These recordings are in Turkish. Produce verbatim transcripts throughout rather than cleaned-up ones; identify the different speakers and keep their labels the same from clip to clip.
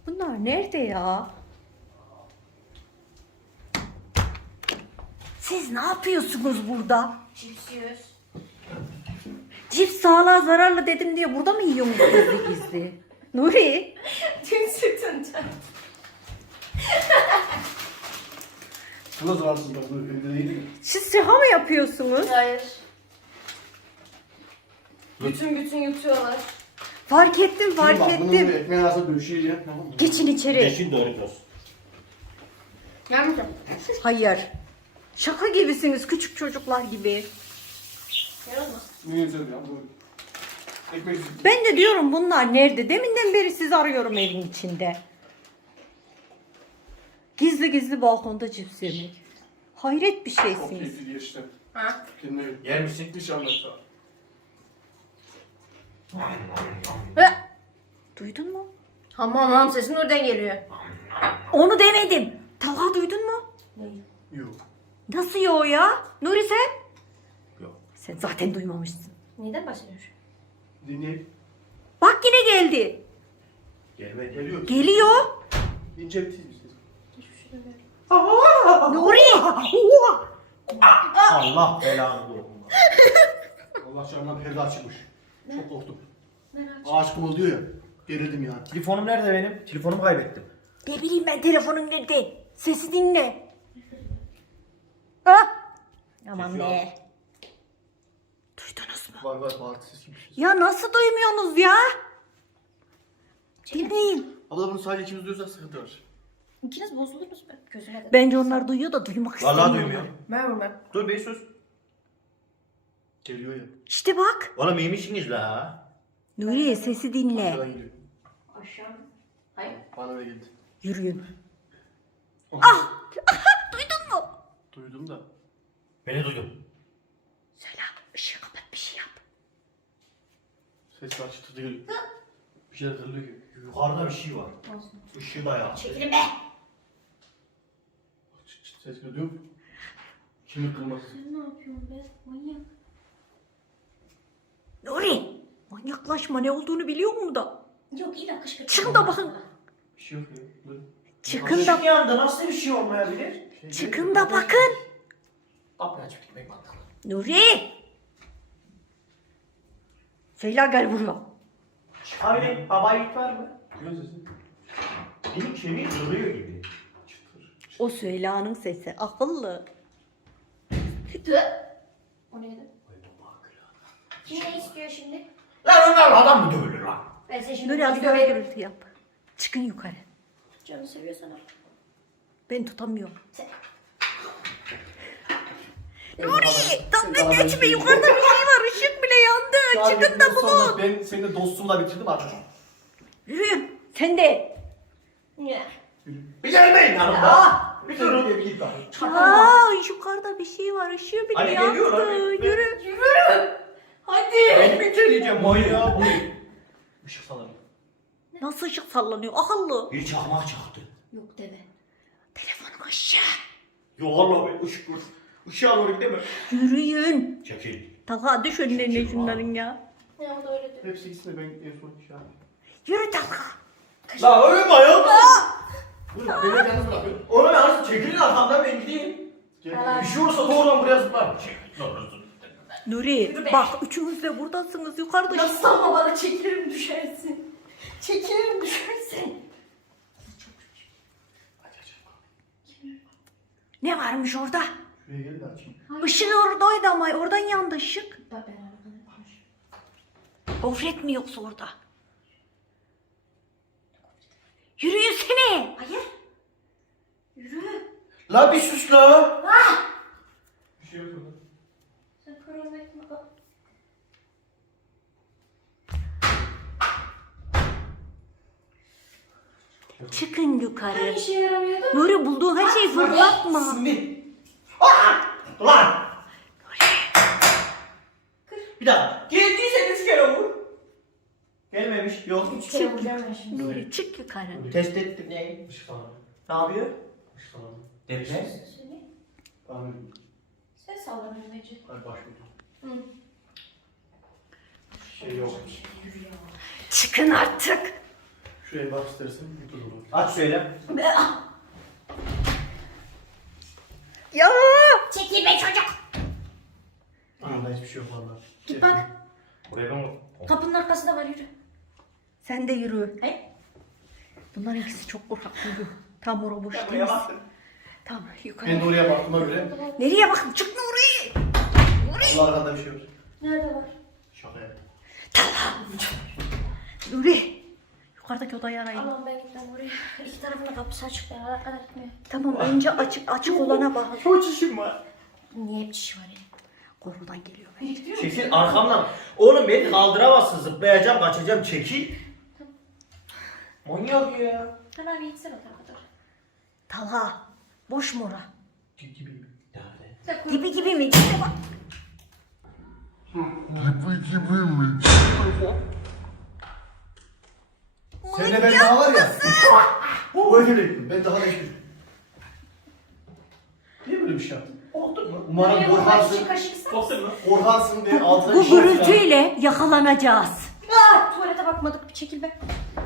Speaker 1: Bunlar nerede ya? Siz ne yapıyorsunuz burada?
Speaker 2: Cips yiyoruz.
Speaker 1: Cips sağlığa zararlı dedim diye burada mı yiyorsunuz gizli gizli? Nuri.
Speaker 2: Dün sütünden.
Speaker 3: Bu da zararsız bak. Bu evde değil mi?
Speaker 1: Siz şaka mı yapıyorsunuz?
Speaker 2: Hayır. Bütün bütün yutuyorlar.
Speaker 1: Fark ettim fark
Speaker 3: Bak, bunu
Speaker 1: ettim.
Speaker 3: bir ekmeğin arasında bölüşeceğim. Tamam mı?
Speaker 1: Geçin içeri.
Speaker 4: Yeşil Doritos.
Speaker 2: Gelmeyeceğim.
Speaker 1: Hayır. Şaka gibisiniz küçük çocuklar gibi.
Speaker 2: Yaramaz.
Speaker 3: Niye güzel ya? Bu ekmek
Speaker 1: Ben de diyorum bunlar nerede? Deminden beri sizi arıyorum evin içinde. Gizli gizli balkonda cips yemek. Hayret bir
Speaker 3: çok
Speaker 1: şeysiniz.
Speaker 3: keyifli geçti.
Speaker 2: Ha?
Speaker 3: Kendine
Speaker 4: Yer misin?
Speaker 3: bir şey anlatsana.
Speaker 2: Hı.
Speaker 1: Duydun mu?
Speaker 2: Hamam ham sesi oradan geliyor.
Speaker 1: Onu demedim. Talha duydun mu?
Speaker 3: Yok.
Speaker 1: Nasıl yo ya? Nuri sen?
Speaker 4: Yok.
Speaker 1: Sen zaten duymamışsın.
Speaker 2: Neyden bahsediyor?
Speaker 3: Dinleyin.
Speaker 1: Bak yine geldi.
Speaker 4: Gelmedi.
Speaker 3: Geliyor.
Speaker 1: Geliyor.
Speaker 3: İnce bir tiz misiniz?
Speaker 1: Nuri.
Speaker 4: Allah belanı versin.
Speaker 3: Allah canından perde açılmış. Çok korktum.
Speaker 2: Merak
Speaker 3: Ağaç kımıldıyor ya. Gerildim yani.
Speaker 4: Telefonum nerede benim? Telefonumu kaybettim.
Speaker 1: Ne bileyim ben telefonun nerede? Sesi dinle. Ha? Aman
Speaker 4: Sesi
Speaker 1: be. Duydunuz mu?
Speaker 3: Var var bağırtı sesi gibi.
Speaker 1: Ya nasıl duymuyorsunuz ya? Dinleyin.
Speaker 3: Abla bunu sadece ikimiz duyuyorsak sıkıntı var.
Speaker 2: İkiniz bozulursunuz be. Gözüme de.
Speaker 1: Bence onlar duyuyor da duymak istemiyor.
Speaker 4: Vallahi duymuyorum.
Speaker 2: Ben vurmam.
Speaker 4: Dur bir sus.
Speaker 3: Geliyor ya.
Speaker 1: İşte bak.
Speaker 4: Oğlum iyi misiniz la?
Speaker 1: Nuriye sesi dinle.
Speaker 3: Arkadan geliyor.
Speaker 2: Aşağı mı? Hayır.
Speaker 3: Bana öyle geldi.
Speaker 1: Yürüyün.
Speaker 3: Ah!
Speaker 1: Duydun mu?
Speaker 3: Duydum da.
Speaker 4: Beni duydum.
Speaker 1: Söyle ışığı kapat bir şey yap.
Speaker 3: Ses var çıtırtı geliyor. Bir şeyler kırılıyor gibi.
Speaker 4: Yukarıda bir şey var. Işığı da ya.
Speaker 2: Çekilin be.
Speaker 3: Çıt çıt ses geliyor. Kimi kırılmaz.
Speaker 2: Sen ne yapıyorsun be? Manyak.
Speaker 1: Nuri. Manyaklaşma ne olduğunu biliyor mu da?
Speaker 2: Yok illa kışkırtma.
Speaker 1: Çıkın da bakın.
Speaker 3: Bir şey yok ya. Böyle.
Speaker 1: Çıkın da,
Speaker 4: Işık yandı. Nasıl bir şey olmayabilir?
Speaker 3: Şey
Speaker 1: çıkın da bakın.
Speaker 4: Kapıyı açıp gitmek mantıklı.
Speaker 1: Nuri. Söyle gel buraya.
Speaker 4: Çıkabilirim. Baba yük var mı?
Speaker 3: Duyuyor sesi.
Speaker 4: Benim kemiğim duruyor gibi.
Speaker 3: Çıtır.
Speaker 1: O Süheyla'nın sesi. Akıllı.
Speaker 2: Tüh. O neydi? Kim ne istiyor şimdi?
Speaker 4: Lan onlar adam mı dövülür lan?
Speaker 2: Ben seni şimdi
Speaker 1: Nuri az
Speaker 2: bir
Speaker 1: daha
Speaker 2: döverim.
Speaker 1: gürültü yap. Çıkın yukarı.
Speaker 2: Canı seviyorsan al.
Speaker 1: Ben tutamıyorum.
Speaker 2: Sen-
Speaker 1: Nuri dalga
Speaker 3: Daha
Speaker 1: geçme
Speaker 3: ben-
Speaker 1: yukarıda bir şey var. Işık bile yandı. Çıkın da bulun.
Speaker 3: Ben seni de dostumla bitirdim artık.
Speaker 1: Yürüyün. Sen de.
Speaker 2: Ne?
Speaker 4: Bir gelmeyin yanımda. Bir durun.
Speaker 3: Bir git bak.
Speaker 1: Aa yukarıda bir şey var. Işığı bile
Speaker 4: Hadi
Speaker 1: yandı.
Speaker 4: geliyor lan.
Speaker 1: Yürü.
Speaker 2: Yürü. Hadi.
Speaker 4: Ben mi geleceğim manyağı bu?
Speaker 3: Işık salarım.
Speaker 1: Nasıl ışık sallanıyor? Akıllı.
Speaker 4: Bir çakmak çaktı.
Speaker 2: Yok deme.
Speaker 1: Telefonun ışığı.
Speaker 4: Yo valla be ışık ışığa doğru gidemem.
Speaker 1: Yürüyün.
Speaker 4: Çekil.
Speaker 1: Talha düş önlerine
Speaker 4: Çekil
Speaker 1: şunların ya.
Speaker 2: Ne o da öyle diyor.
Speaker 3: Hepsi gitsin de ben en son şey yapayım.
Speaker 1: Yürü Talha.
Speaker 4: La ölme ayol.
Speaker 3: Buyurun beni yalnız bırakın.
Speaker 4: Oğlum yalnız çekilin arkamdan ben gideyim.
Speaker 3: Gel.
Speaker 4: Bir şey olursa doğrudan buraya zıplar. Çekil. Ne olursun.
Speaker 1: Nuri
Speaker 2: Yürü be.
Speaker 1: bak üçünüz de buradasınız yukarıda.
Speaker 2: Nasıl ama bana çekilirim düşersin. Çekilirim düşersin.
Speaker 3: Aç aç.
Speaker 1: Ne varmış orada?
Speaker 3: Şuraya gel de açayım.
Speaker 1: Işık oradaydı ama oradan yandı ışık.
Speaker 2: Bak ben arabanı konuş.
Speaker 1: Gofret mi yoksa orada? Yürüyünsene.
Speaker 2: Hayır. Yürü.
Speaker 4: La bir sus la.
Speaker 3: Bir şey yok orada.
Speaker 2: Sen kronometremi al.
Speaker 1: Çıkın yukarı.
Speaker 2: Her işe yaramıyordu.
Speaker 1: Nuri bulduğun her şeyi fırlatma.
Speaker 4: Şimdi. Aa! Lan. Bir daha. Geldiyse üç kere vur. Gelmemiş. Yok.
Speaker 2: Üç kere vuracağım ben şimdi.
Speaker 1: Nuri çık yukarı.
Speaker 4: Test ettim ne?
Speaker 3: Işık salarım.
Speaker 4: Ne yapıyor?
Speaker 3: Işık salarım.
Speaker 4: Deprem.
Speaker 2: Seni.
Speaker 3: Tamam.
Speaker 2: Sen sallanıyorsun Ece.
Speaker 3: Hadi başlıyorum.
Speaker 2: Hı.
Speaker 3: Şey yok.
Speaker 2: Yürü ya.
Speaker 1: Çıkın artık.
Speaker 3: Şuraya bak istersen. Burada da var.
Speaker 4: Aç söyle.
Speaker 1: Ya.
Speaker 2: Çekil be çocuk.
Speaker 3: Anında hiçbir şey yok valla.
Speaker 2: Git bak.
Speaker 4: Buraya ben
Speaker 2: Kapının arkasında var, yürü.
Speaker 1: Sen de yürü.
Speaker 2: He?
Speaker 1: Bunların ikisi çok korkak, yürü. Tam oraya boş
Speaker 4: buraya
Speaker 1: değil.
Speaker 4: baktım.
Speaker 1: Tamam yukarı.
Speaker 3: Ben de oraya baktığıma göre.
Speaker 1: Nereye bakın? Çık Nuri.
Speaker 3: Allah arkada bir şey var.
Speaker 2: Nerede var?
Speaker 3: Şaka yap.
Speaker 1: Nuri. Yukarıdaki odayı arayın.
Speaker 2: Allah'ım ben gitmem oraya. İki tarafında kapısı açık, ben kadar etmiyor.
Speaker 1: Tamam önce açık açık olana bakın.
Speaker 4: Çok işim var.
Speaker 2: Niye hep çiş var ya?
Speaker 1: Korkudan geliyor bence.
Speaker 4: Çekil arkamdan. Oğlum beni kaldıramazsın. Zıplayacağım, kaçacağım. Çekil. Manyak ya.
Speaker 2: Sen abi gitsene o tarafa doğru.
Speaker 1: Talha. Boş mu ora?
Speaker 3: Gibi gibi.
Speaker 4: Nerede?
Speaker 2: Sen koy.
Speaker 1: Gibi gibi mi? Gibi bak.
Speaker 3: Seninle ben daha var ya. Bu öyle değil. Ben daha da hiçbir. Niye böyle bir şey yaptın?
Speaker 4: Korktun mu?
Speaker 3: Umarım
Speaker 2: Nereye
Speaker 3: korkarsın.
Speaker 2: kaşık kaşık sen?
Speaker 4: Korktun mu?
Speaker 3: Korkarsın diye altına
Speaker 1: Bu
Speaker 3: bir şey yapacağım.
Speaker 1: gürültüyle yakalanacağız.
Speaker 2: Aa, tuvalete bakmadık, bir çekil be.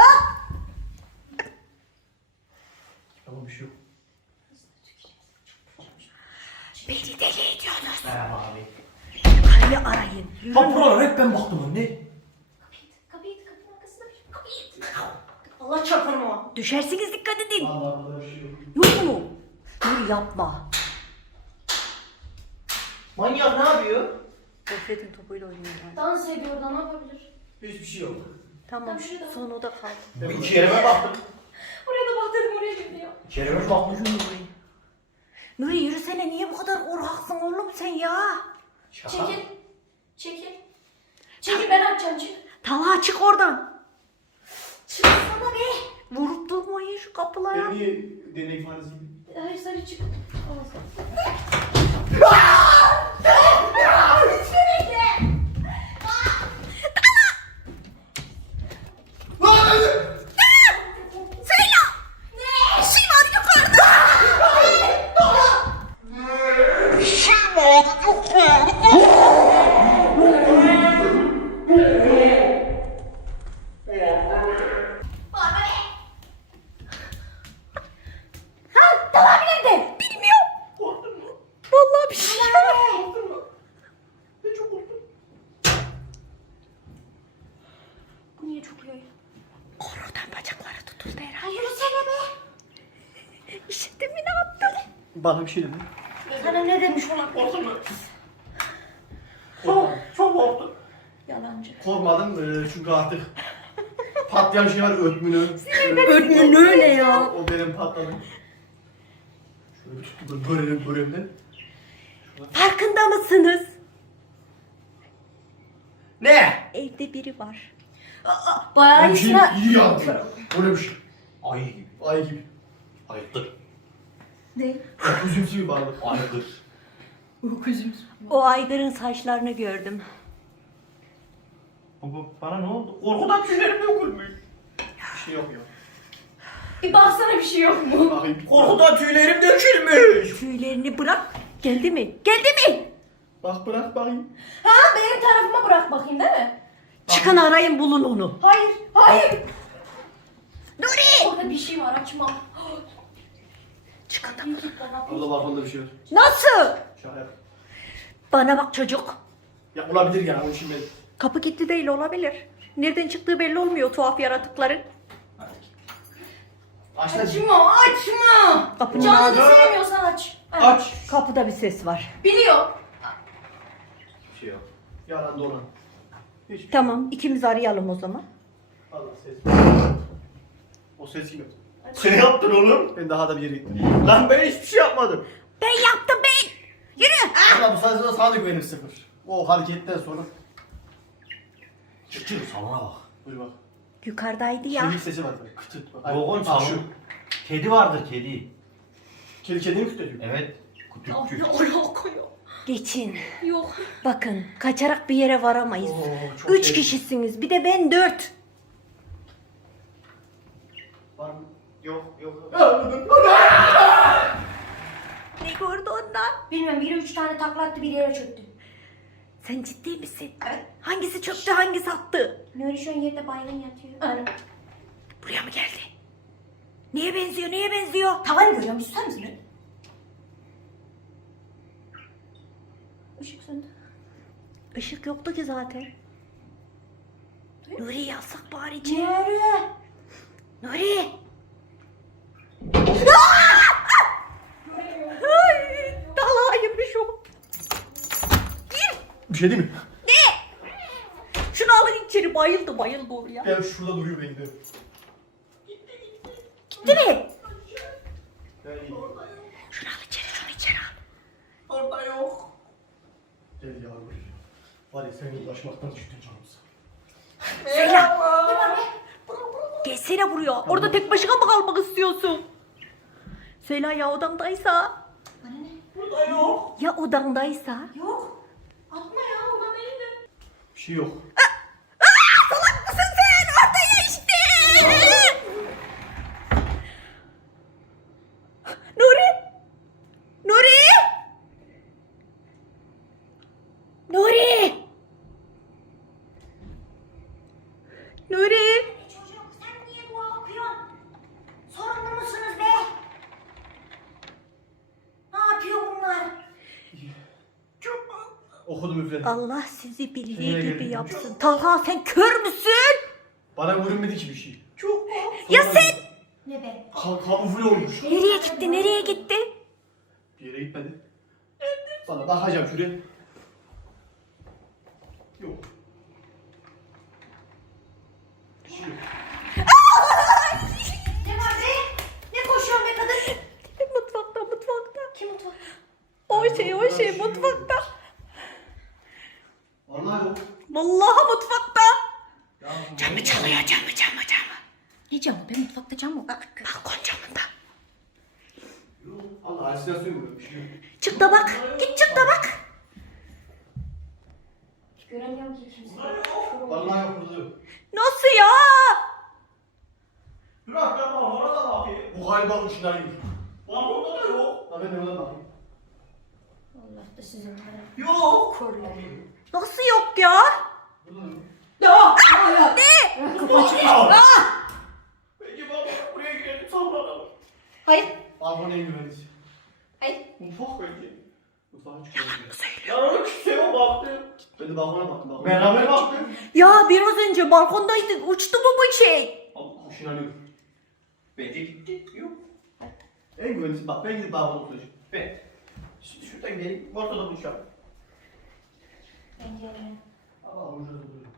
Speaker 3: Tamam bir şey yok.
Speaker 1: Beni deli ediyorsunuz.
Speaker 4: Merhaba abi.
Speaker 1: Yukarıyı arayın. Yürü.
Speaker 4: Ha buralara hep ben baktım anne.
Speaker 2: Kapıyı it, kapıyı it, kapının arkasında bir şey. Kapıyı it. Allah çarparım o.
Speaker 1: Düşersiniz, dikkat edin.
Speaker 3: Valla burada bir şey yok.
Speaker 1: Yok mu? Dur yapma.
Speaker 4: Manyak ne yapıyor?
Speaker 1: Gofretin topuyla oynuyor yani.
Speaker 2: Dans ediyor orada, ne yapabilir?
Speaker 3: Hiçbir şey yok.
Speaker 1: Tamam
Speaker 2: Tamam, şurada.
Speaker 1: son oda kaldı.
Speaker 4: Ben iki yerime baktım.
Speaker 2: Oraya da bak dedim, oraya girdi ya.
Speaker 4: İki yerime baktım.
Speaker 1: Nuri yürüsene, niye bu kadar korkaksın oğlum sen ya?
Speaker 4: Şaka.
Speaker 2: Çekil. Çekil. Çekil, ben açacağım, çık.
Speaker 1: Talha çık oradan.
Speaker 2: Çıksana be.
Speaker 1: Vurup durmayın şu kapılara.
Speaker 3: Ben niye deney faresi gibi?
Speaker 2: Hayır, sarı çık.
Speaker 4: Korktun mu?
Speaker 1: Vallahi bir şey yok.
Speaker 4: Korktun mu? Ben çok korktum.
Speaker 2: Bu niye çok iyi?
Speaker 1: Oradan bacakları tutuldu herhalde.
Speaker 2: Hayır, yürüsene be.
Speaker 1: İşte mi ne yaptın?
Speaker 3: Bana bir şey dedi.
Speaker 2: Sana ne demiş olan?
Speaker 4: Korktun mu? Çok, çok korktum.
Speaker 2: Yalancı.
Speaker 3: Korkmadım ee, çünkü artık patlayan şey var ödmünü.
Speaker 1: Ödmün öyle ya.
Speaker 3: O benim patladı. Şöyle bir tuttu böyle böreğimden.
Speaker 1: Farkında mısınız?
Speaker 4: Ne?
Speaker 1: Evde biri var.
Speaker 2: Bayağı
Speaker 3: Ben bir şey
Speaker 2: içine...
Speaker 3: iyi yaptım. Öyle bir şey.
Speaker 4: Ayı gibi.
Speaker 3: Ay gibi.
Speaker 4: Ayıdır.
Speaker 2: Ne?
Speaker 3: Üzümsü bir varlık.
Speaker 4: Ayıdır.
Speaker 1: O aygırın saçlarını gördüm.
Speaker 4: Baba bana ne oldu? Korkudan tüylerim dökülmüş.
Speaker 3: Bir şey yok ya.
Speaker 2: Bir baksana, bir şey yok mu?
Speaker 3: Bakayım.
Speaker 4: Korkudan tüylerim dökülmüş.
Speaker 1: Tüylerini bırak. Geldi mi? Geldi mi?
Speaker 3: Bak bırak bakayım.
Speaker 2: Ha, benim tarafıma bırak bakayım, değil mi?
Speaker 1: Çıkın arayın, bulun onu.
Speaker 2: Hayır, hayır.
Speaker 1: Nuri!
Speaker 2: Orada bir şey var, açma.
Speaker 1: Çıkın da.
Speaker 2: Git git bana.
Speaker 3: Orada bak onda bir şey var.
Speaker 1: Nasıl?
Speaker 3: Şaka yap.
Speaker 1: Bana bak çocuk.
Speaker 3: Ya olabilir ya o işin ben.
Speaker 1: Kapı kilitli değil, olabilir. Nereden çıktığı belli olmuyor tuhaf yaratıkların.
Speaker 3: Aç lan.
Speaker 2: Açma, açma.
Speaker 1: Kapının
Speaker 2: Canını
Speaker 3: ağzı-
Speaker 2: sevmiyorsan aç. Aç.
Speaker 3: Aç.
Speaker 1: Kapıda bir ses var.
Speaker 2: Biliyor.
Speaker 3: Bir şey yok. Yalan dolan. Hiç.
Speaker 1: Tamam, ikimiz arayalım o zaman.
Speaker 3: Allah ses. O ses kim yaptı?
Speaker 4: Sen yaptın oğlum.
Speaker 3: Ben daha da bir yere gittim.
Speaker 4: Lan ben hiçbir şey yapmadım.
Speaker 1: Ben yaptım ben. Yürü.
Speaker 3: Valla bu sadece sana da güvenim sıfır. O hareketten sonra.
Speaker 4: Çık çık salona bak.
Speaker 3: Buyur bak.
Speaker 1: Yukarıdaydı ya.
Speaker 3: Çelik sesi var. Böyle Kıtıt bak.
Speaker 4: Oğlum
Speaker 3: Bak şu.
Speaker 4: salon. Kedi vardır kedi.
Speaker 3: Kedi kedini mi kütletiyor?
Speaker 4: Evet.
Speaker 2: Yok,
Speaker 4: Kütükçü.
Speaker 2: yok, yok.
Speaker 1: Geçin.
Speaker 2: Yok.
Speaker 1: Bakın, kaçarak bir yere varamayız.
Speaker 3: Oo, çok
Speaker 1: Üç
Speaker 3: tehlikeli.
Speaker 1: kişisiniz. Bir de ben dört.
Speaker 3: Var mı? Yok yok.
Speaker 1: Ne gördü ondan?
Speaker 2: Bilmiyorum, biri üç tane takla attı, bir yere çöktü.
Speaker 1: Sen ciddi misin?
Speaker 2: Evet.
Speaker 1: Hangisi çöktü, hangisi attı?
Speaker 2: Nuri şu an yerde baygın yatıyor. Aynen.
Speaker 1: Buraya mı geldi? Neye benziyor? Neye benziyor?
Speaker 2: Tavanı görüyorum. Bir susar mısın? Işık söndü.
Speaker 1: Işık yoktu ki zaten. Nuri yazsak bari içeri.
Speaker 2: Nere?
Speaker 1: Nuri. Dala yemiş o.
Speaker 3: Bir şey değil mi?
Speaker 1: Şunu alın içeri, bayıldı bayıldı oraya.
Speaker 3: Gel şurada duruyor beni de.
Speaker 1: Gitti mi?
Speaker 3: Gel iyi.
Speaker 1: Şunu al içeri, şunu içeri al.
Speaker 4: Orada yok.
Speaker 3: Gel yavrum. Var ya seninle uğraşmaktan düştün canımıza.
Speaker 1: Seyla. Gelsene buraya. Orada tek başına mı kalmak istiyorsun? Seyla ya odamdaysa?
Speaker 2: Bana ne?
Speaker 4: Burada yok.
Speaker 1: Ya odamdaysa?
Speaker 2: Yok. Atma ya. Ona değilim.
Speaker 3: Bir şey yok.
Speaker 1: Salak mısın sen? Ortaya işte. Nuri. Nuri. Nuri. Nuri.
Speaker 2: Çocuk sen niye dua okuyorsun? Sorumlu musunuz be? Ne yapıyor bunlar?
Speaker 3: Okudum üfledim.
Speaker 1: Allah sizi bildiği
Speaker 3: Nereye
Speaker 1: gibi
Speaker 3: geldin?
Speaker 1: yapsın. Talha sen kör müsün?
Speaker 3: Bana görünmedi ki bir şey.
Speaker 4: Çok
Speaker 1: Ya sen?
Speaker 2: Ne be?
Speaker 3: Ka kamufle olmuş.
Speaker 1: Nereye gitti? Nereye gitti?
Speaker 3: Bir yere gitmedi. Bana bakacağım şuraya. Yok. Bir şey yok.
Speaker 2: Ne var be? Ne koşuyor be kadın?
Speaker 1: Mutfakta, mutfakta.
Speaker 2: Kim mutfak?
Speaker 1: O şey, o şey mutfakta.
Speaker 3: Vallahi yok.
Speaker 1: Vallahi mutfakta.
Speaker 3: Ya,
Speaker 1: Camı çalıyor, camı, camı, camı.
Speaker 2: Ne camı be? Mutfakta cam mı? Bak.
Speaker 1: Balkon camında.
Speaker 3: Yok. Allah halüsinasyon görüyor. Bir şey yok.
Speaker 1: Çık da bak. Git çık da bak.
Speaker 2: Göremiyorum ki kimse.
Speaker 3: Vallahi yok burada yok.
Speaker 1: Nasıl ya?
Speaker 4: Dur akşam ona da bakayım.
Speaker 3: Bu galiba uçlar yok.
Speaker 4: Lan orada da yok.
Speaker 3: Ha ben de ona bakayım.
Speaker 2: Allah da sizin var.
Speaker 4: Yok.
Speaker 2: Korlar.
Speaker 1: Nasıl yok ya?
Speaker 3: Burada yok.
Speaker 2: Yok.
Speaker 1: Ne?
Speaker 2: Kapı açık.
Speaker 4: Peki baba buraya girelim sallanalım.
Speaker 2: Hayır.
Speaker 3: Balkon en güvenlisi.
Speaker 2: Hayır.
Speaker 4: Mutfak belki.
Speaker 3: Mutfağa çıkıyorum.
Speaker 4: Ya onu kimseye baktı.
Speaker 3: Ben de balkona baktım. Balkona.
Speaker 4: Beraber baktık.
Speaker 1: Ya biraz önce balkondaydık. Uçtu mu bu şey?
Speaker 3: Allah kuşun arıyor.
Speaker 4: Bence gitti. Yok.
Speaker 3: En güvenlisi bak ben gidip balkona oturacağım.
Speaker 4: Ben. Şimdi şuradan gidelim. Ortada buluşalım.
Speaker 2: Bence.
Speaker 3: Allah ucuz duruyor.